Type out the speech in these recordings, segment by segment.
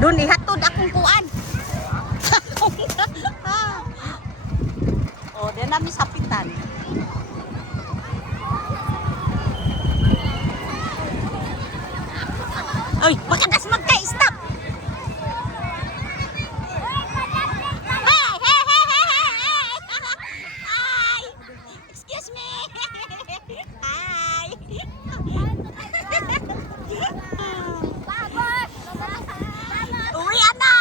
Doon ihatod akong kuan. Oh, di namin sapitan. Ay, makadas magka-stop. Hey, hey, hey, hey, hey. Hi. Excuse me. Hi. Uwi na.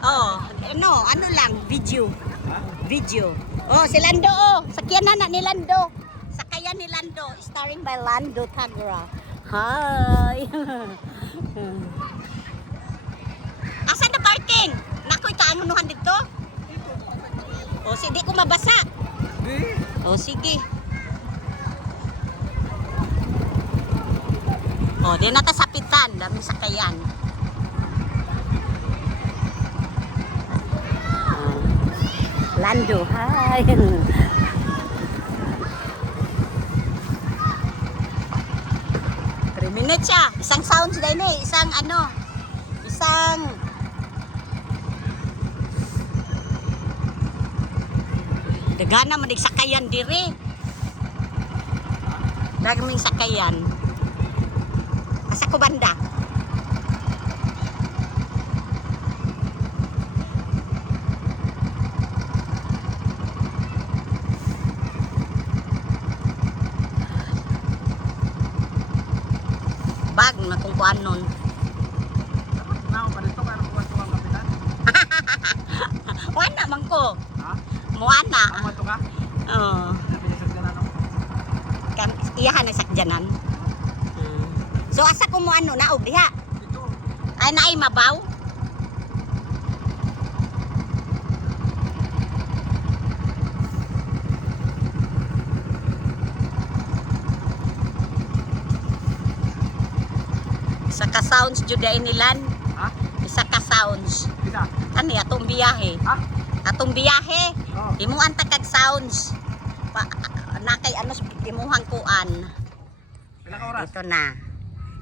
Oh, ano lang, video. Video. Oh, si Lando, oh. Sakyanan na ni Lando. Sakayan ni Lando. Starring by Lando Tagra. Hi. Asan na parking? Nakoy, kaanunuhan dito? Oh, sige, ko mabasa. Oh, sige. Oh, di na ta sapitan. Daming sakayan. Lando, hi. 3 minutes siya. Isang sounds din eh. Isang dagana man sakayan diri. Dagaming sakayan. Asa ko banda? Bag na kung kuan nun. Wana man ko. Ha? Muana. Mato ka? Oo. Kan iyahan na sakjanan. So asa ko mo ano naog diha? Dito. Ay naay mabaw. Isa ka sounds jud ay nilan. Ha? Isa ka sounds. Bisa. Kani atong biyahe. Ha? Atong biyahe. Oo. Imuan ta kag sounds. Nakay ano imuhang kuan. Pila ka oras? Ito na.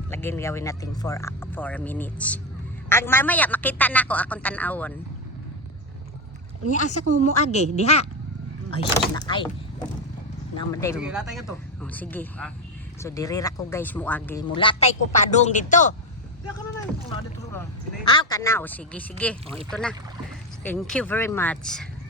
Lagin gawin natin for 4 minutes. Ang mamaya makita na ako akong tan-awon. Unya asa ko muagi diha. Ay sus na kay. Namaday Sige, mo. latay ka to. Oh, sige. Ha? So dirira ko guys muagi. Mulatay ko padong dito. Kaya ka na na. Kung na dito sa Ah, kana. O sige, sige. Oh, ito na. Thank you very much.